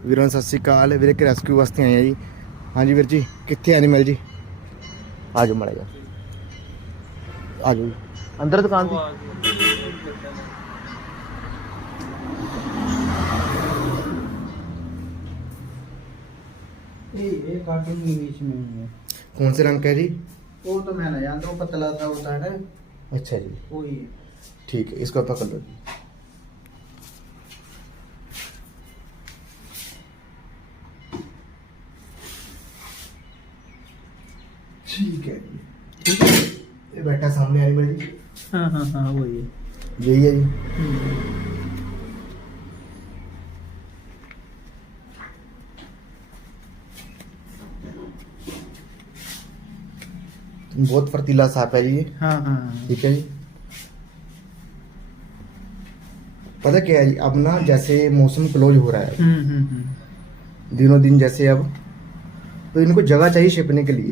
ਵੀਰਾਂ ਨੂੰ ਸਤਿ ਸ਼੍ਰੀ ਅਕਾਲ ਵੀਰੇ ਕਿ ਰੈਸਕਿਊ ਵਾਸਤੇ ਆਏ ਆ ਜੀ ਹਾਂਜੀ ਵੀਰ ਜੀ ਕਿੱਥੇ ਐਨੀਮਲ ਜੀ ਆ ਜਾਓ ਮੜੇਗਾ ਆ ਜਾਓ ਜੀ। ਅੰਦਰ ਦੁਕਾਨ ਤੇ ये ये कार्टून के बीच में ही है कौन से रंग का है जी वो तो मैं नहीं जानता वो पतला सा होता है ना अच्छा जी वही है ठीक है इसको पकड़ लो जी ठीक है ठीक है? ये बैठा सामने एनिमल जी। हाँ हाँ हाँ वही है यही है जी। बहुत फर्तीला सांप है जी। ये हाँ हाँ हाँ। ठीक है जी। पता क्या है जी अब ना जैसे मौसम क्लोज हो रहा है हम्म हम्म हम्म। दिनों दिन जैसे अब तो इनको जगह चाहिए छिपने के लिए।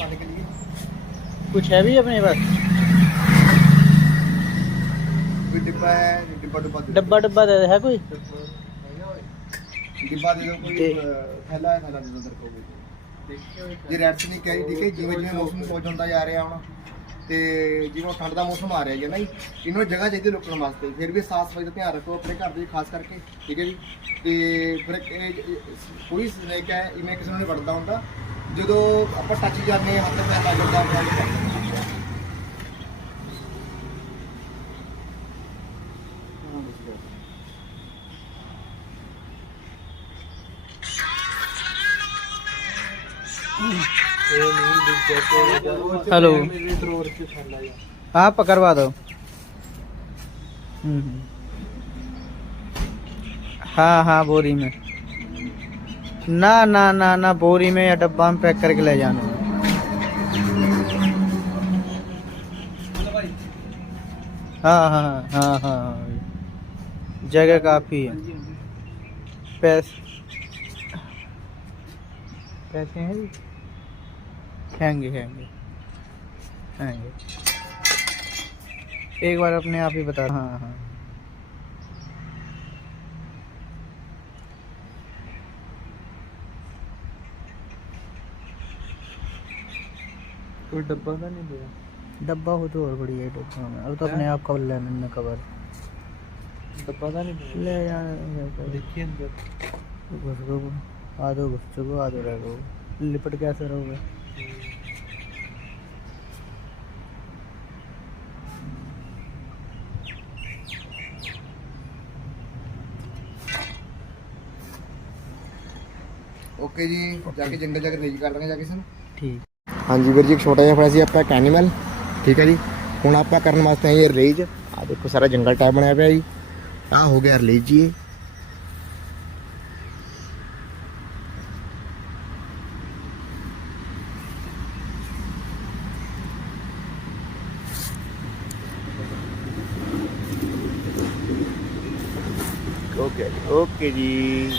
रखी है कुछ है भी अपने पास कोई डिब्बा है डिब्बा डिब्बा दे दो। डब्बा डब्बा दे है कोई डिब्बा दे दो कोई ਤੇ- ਅਹ, ਥੈਲਾ ਹੈ ਥੈਲਾ ਦੇ ਦੋ ਅੰਦਰ ਕੋਈ ਇਹ ਰੈਡ ਨਹੀਂ ਕਹਿ ਰਹੀ ਠੀਕ ਹੈ ਜਿਵੇਂ ਜਿਵੇਂ ਮੌਸਮ ਪਹੁੰਚ ਹੁੰਦਾ ਜਾ ਰਿਹਾ ਹੁਣ ਤੇ ਜਿਵੇਂ ਠੰਡ ਦਾ ਮੌਸਮ ਆ ਰਿਹਾ ਜੀ ਨਾ ਜੀ ਇਹਨਾਂ ਨੂੰ ਜਗ੍ਹਾ ਚਾਹੀਦੀ ਲੁਕਣ ਵਾਸਤੇ ਫਿਰ ਵੀ ਸਾਫ ਸਫਾਈ ਦਾ ਧਿਆਨ ਰੱਖੋ ਆਪਣੇ ਘਰ ਦੇ ਖਾਸ ਕਰਕੇ ਠੀਕ ਹੈ ਜੀ ਤੇ ਫਿਰ ਇਹ- ਇਹ- ਕੋਈ ਸਨੇਕ ਹੈ ਇਵੇਂ ਕਿਸੇ ਨੂੰ ਨਹੀਂ ਵੜਦਾ ਹੁੰਦਾ ਜਦੋਂ ਆਪਾਂ ਟੱਚ ਜਾਂਦੇ ਹਾਂ ਹੱਥ ਪੈਰ ਲੱਗ ਜਾਂਦਾ ਆਪਣਾ हेलो हाँ पकड़वा दो हम्म। हाँ हाँ बोरी में ना ना ना ना, बोरी में या डब्बा में पैक करके ले जाना। हाँ हाँ हाँ हाँ हाँ जगह काफ़ी है। पैसे पैसे हैं जी? खाएँगे खाएँगे खाएँगे एक बार अपने आप ही बता हाँ हाँ। कोई डब्बा का नहीं दिया डब्बा हो तो और बढ़िया है डब्बा में। अब तो अपने आप कवर लेने में कवर डब्बा का नहीं ले यार तो- देखिए अंदर। घुस गो आधो घुस चुको दो रह गो लिपट कैसे रहोगे। ओके जी जाके जंगल जाके रेजी कर लेंगे जाके सर ਹਾਂਜੀ ਵੀਰ ਜੀ ਇੱਕ ਛੋਟਾ ਜਿਹਾ ਫੜਾ ਸੀ ਆਪਾਂ ਇੱਕ ਐਨੀਮਲ ਠੀਕ ਹੈ ਜੀ ਹੁਣ ਆਪਾਂ ਕਰਨ ਵਾਸਤੇ ਆਏ ਰੇਜ ਆ ਦੇਖੋ ਸਾਰਾ ਜੰਗਲ ਟਾਈਪ ਬਣਿਆ ਪਿਆ ਜੀ ਆ ਹੋ ਗਿਆ ਰੇਜ ਜੀ ਇਹ। ਓਕੇ ਓਕੇ ਜੀ